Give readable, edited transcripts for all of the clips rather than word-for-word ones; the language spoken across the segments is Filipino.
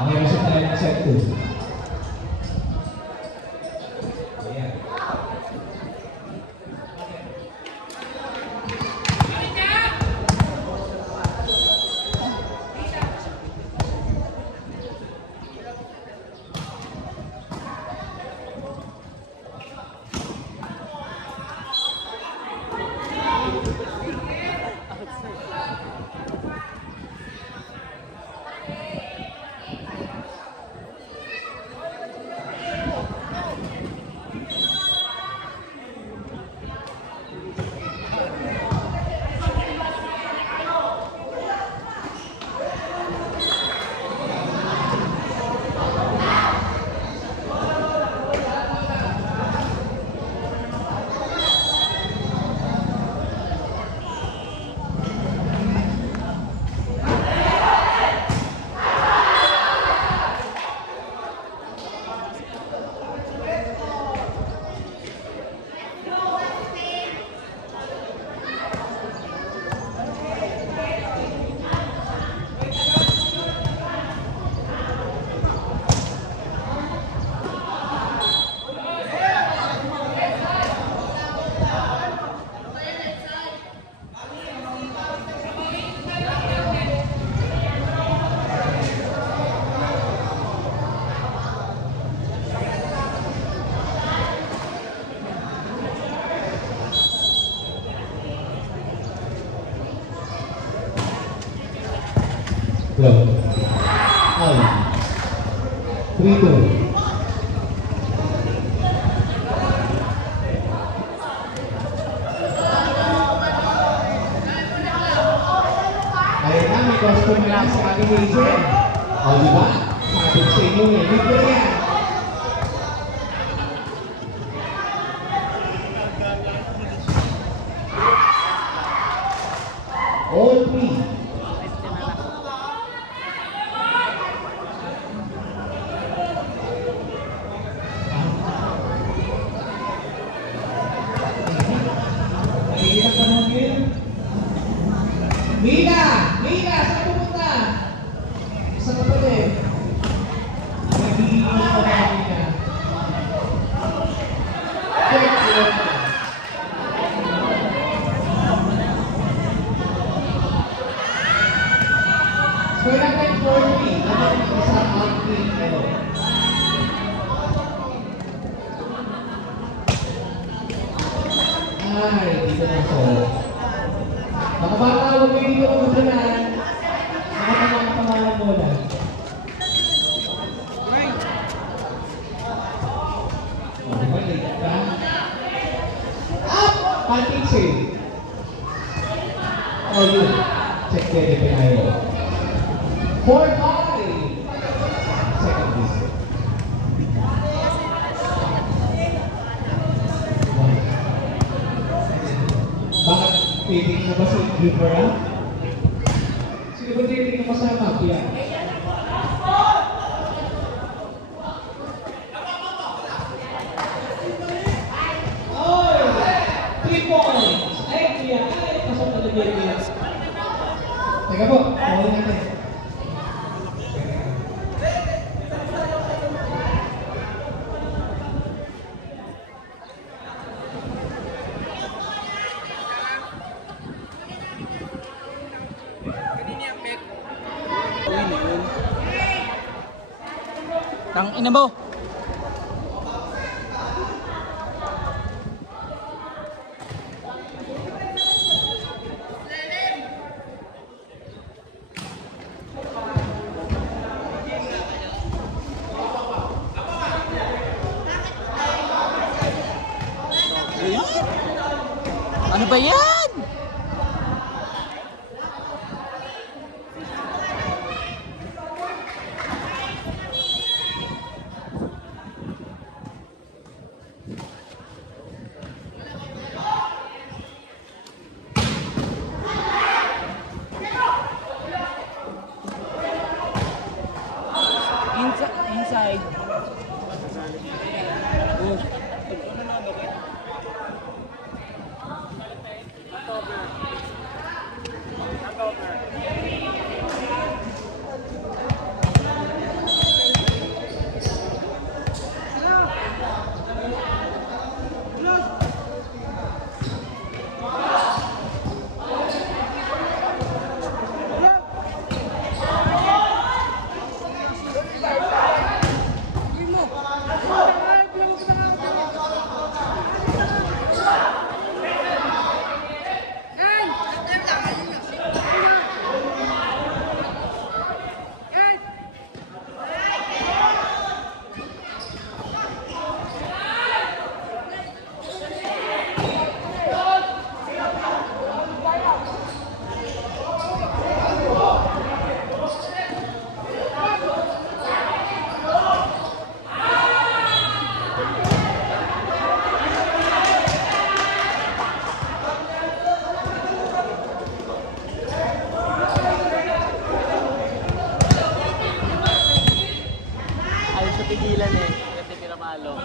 Okay, reset tayo ng set 2. Ayan. Go. Out. 3-2. Ayun na, may customer na sa ating agent. O, diba? Sabi ko sa inyo eh, libre yan. All three. Nakikita ka mo, Gil? Mina! Mina! Saan pupunta? Sa kapatid. Nag-iinom pa ba Mina? Check it. So natin 40. Natin isang outfit kayo. Ay, dito na po. Mga bata, huwag kayo dito magdalan. Nakapamalan mo lang. O, diba, late ka? Up! Punting save. O, yun. Check the tayo. 4-5. Second base. Bakit titignan mo ba sa Libera? Sino ba titignan mo sa Mafia? Oy! 3 points! Ay, kuya! Ay, pasok na Libera. Teka po, pawalin natin. Tang ina mo. Ano ba yan? Inside. pigilan eh. Kasi pinamalo.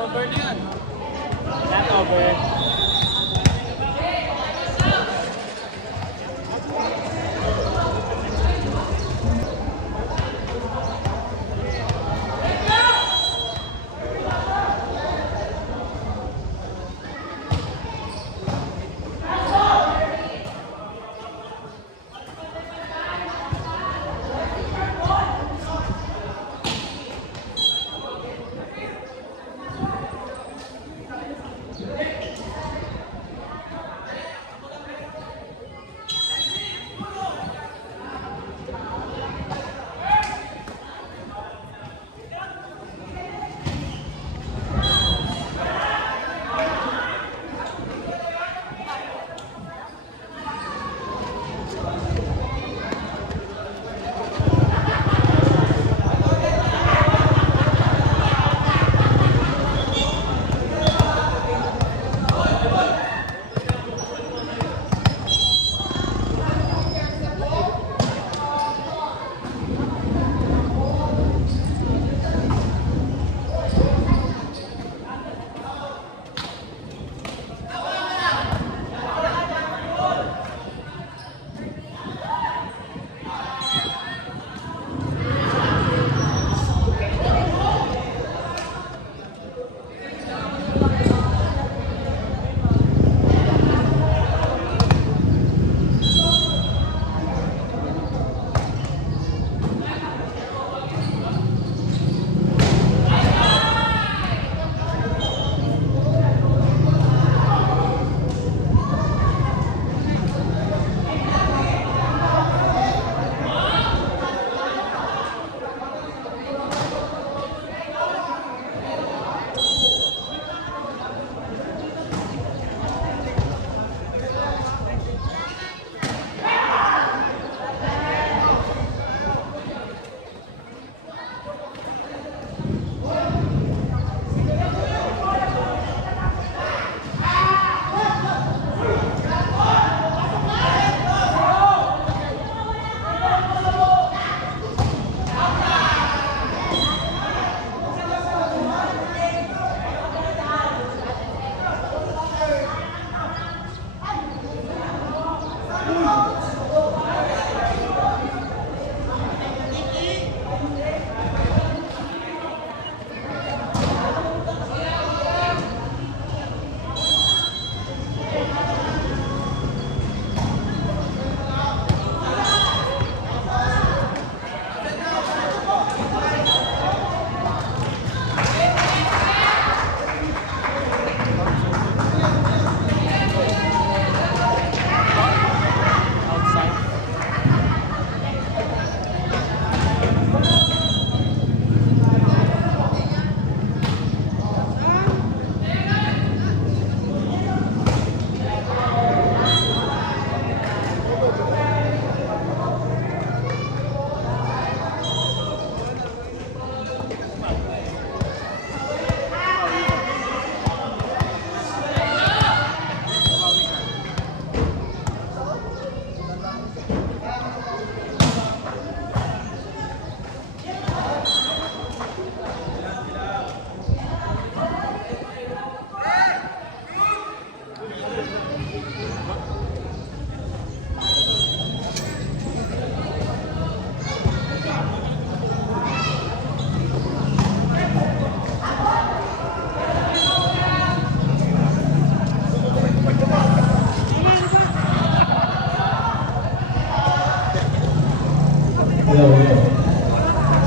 Over na yun. Not over.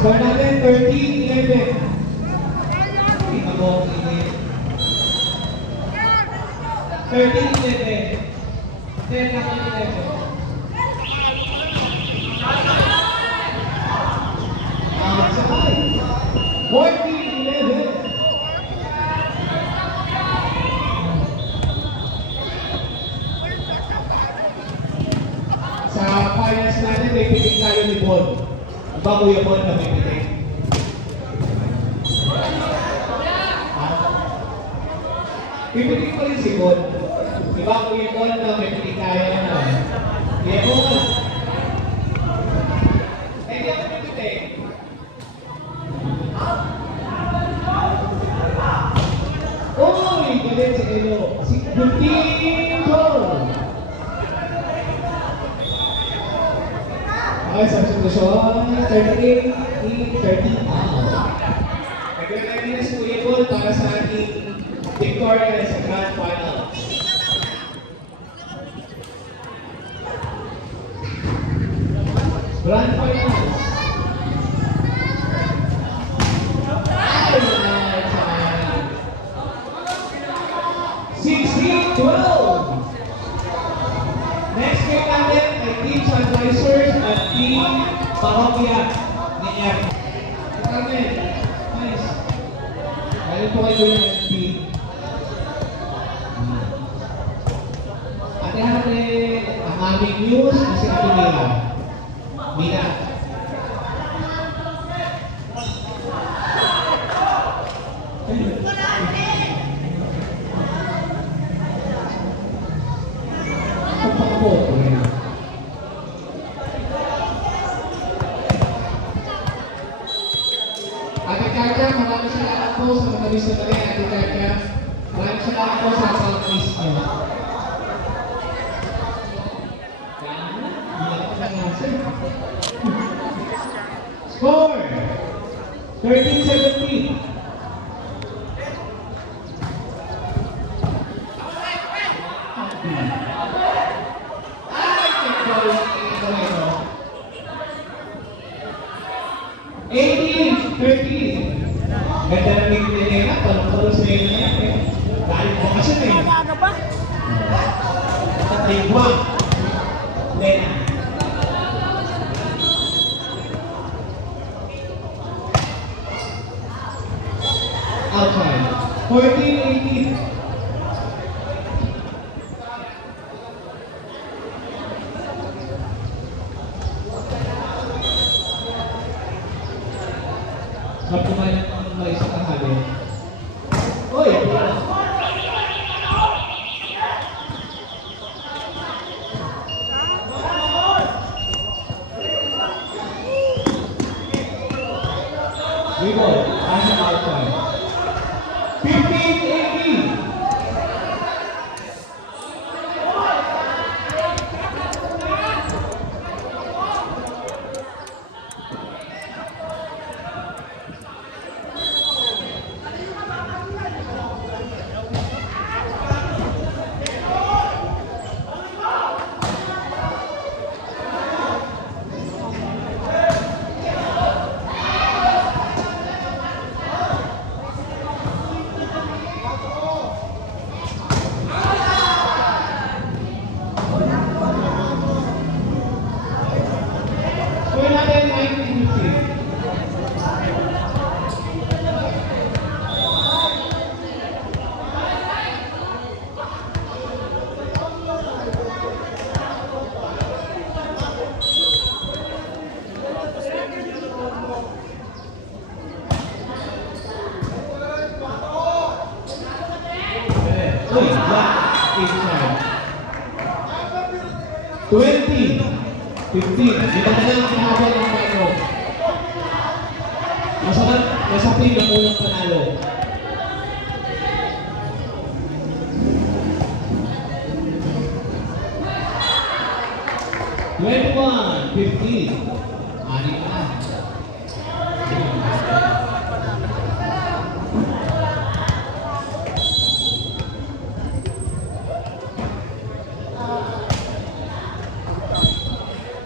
Score natin 13-11. Kita mo ang init. 13-11. 10 na 11. Sabay. 14-11. Sa finals natin, may pitik tayo ni Bon. Ba Kuya Bon na may pitik? Pipitin ko rin si Bon. Diba kung yung Bon na may pinikaya na. Yebo ka. Hindi ako pipitin. Uy! Galit si Elo. Si Gunting Goal! Okay, substitution. 38 in 13 out. Nag-ready na si Kuya Bol para sa ating Victoria sa Grand Finals. Grand Finals. Ay, sayang. 16-12. Next game natin ay Team Advisors at Team Parokya ni F. Carmen, nice. Galing po kayo yung FP. At natin ang aming news na si Ate Mila. Mila. Ate Karka, maraming salamat po sa mga gusto na rin, Ate Karka. Maraming salamat po sa Southeast niyo. Score! 13-17. Ganda ng link ni Lena, talong-talong sa Lena yan eh. Dahil mo kasi na eh. Ano ba? Tatay buwang. Lena. Outside. 14-18. Sa pumayang ang may isang kahali. Uy! Rebound. Nasa outside. 15-18. Score natin 19-15. Uy, black, inside. 20, 15. Dito na lang ang pinabot ng Pedro. Nasa pin ang unang panalo. Twenty-one, 15. Anim na.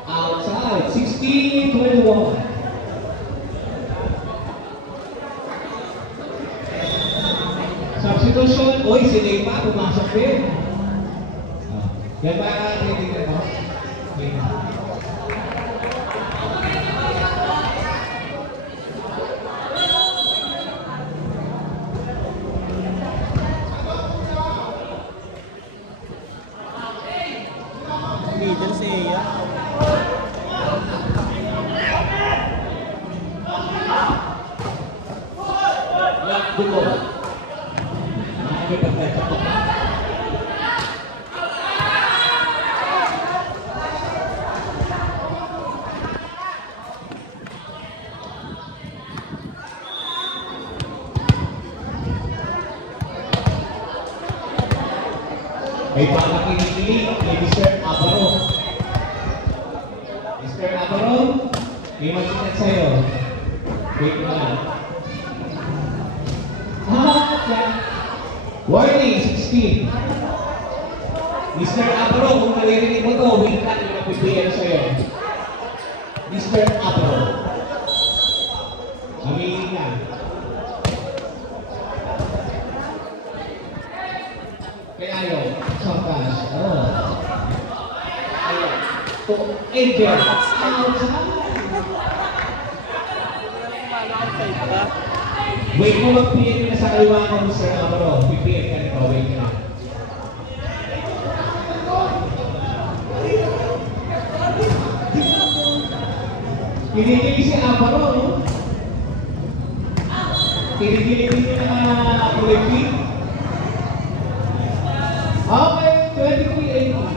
Outside, 16-21. Substitution, oy, si Lepa, pumasok din. Yan ba titignan mo? Middle si Iya. Dugo. kami pagkakataon. May baka kinikilig kay Mr. Abaro. Mr. Abaro, may magsikat sa'yo. Wait mo lang. Warning, 16. Mr. Abaro, kung naririnig mo to, wait lang yung napipigyan sa'yo. Mr. Abaro. Mamili ka. Kaya ayaw, sometimes, ayaw. To Angel. Wait mo mag-PM na sa kaliwa ko, Mr. Amaro. PPM ka nito, wait ka na. Kinikilig si Amaro, no? Kinikilig din yung mga Olympic. Okay, 23-18.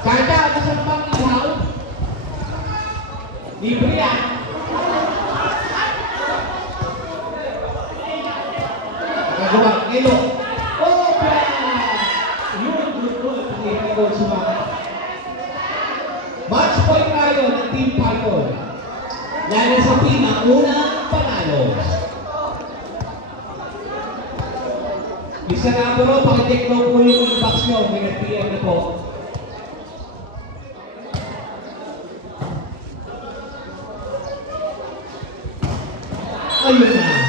Kaya, gusto mo bang ihaw? Libre yan. Nagawa, ngayon. Oh, yun, good. Hindi ko sumama. Match point tayo ng Team Python. Lalo sa team ang unang panalo. Isa na po ro, pakitake daw po yung inbox nyo. May nag-PM na po. Ayun na.